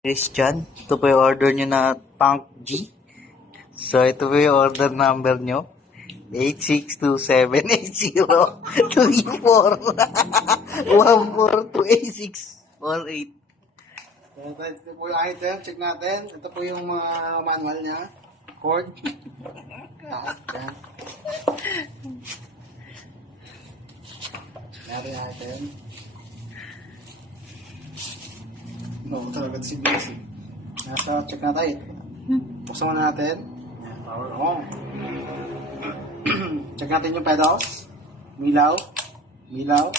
Christian, ito po yung order nyo na Tank G. So, ito po yung order number nyo. 86278034 1428648. Ito po yung item, check natin. Ito po yung mga manual niya. Cord. Yan. Yan yung item. No, talaga si Basic. Nasa check natin. Buksan muna natin. Yan, power on. Check natin yung pedals. Milaw. Milaw.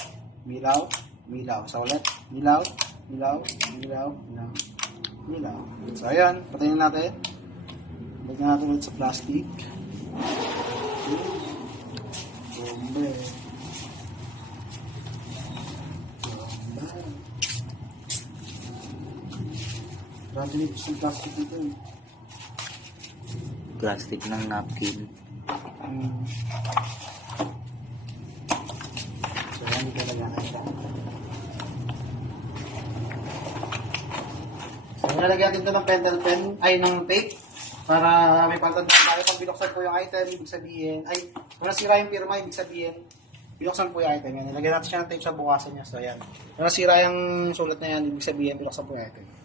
Milaw. Milaw. Sa ulit. Milaw. Milaw. Milaw. Milaw. Milaw. So, ayan. Patayin natin. Lagyan natin ulit sa plastic. Bombe. Grabe nito sa plastic dito eh. Plastic ng napkin. So, yan dito lagyan natin. So, nalagyan natin ito ng pentel pen, ay ng tape, para may pantanda tayo. Pag binuksan po yung item, ibig sabihin, ay, kung nasira yung firma, ibig sabihin, binuksan po yung item yan. Nilagyan natin siya ng tape sa bukasan niya. So, ayan. Kung nasira yung sulat na yan, ibig sabihin, binuksan po yung item.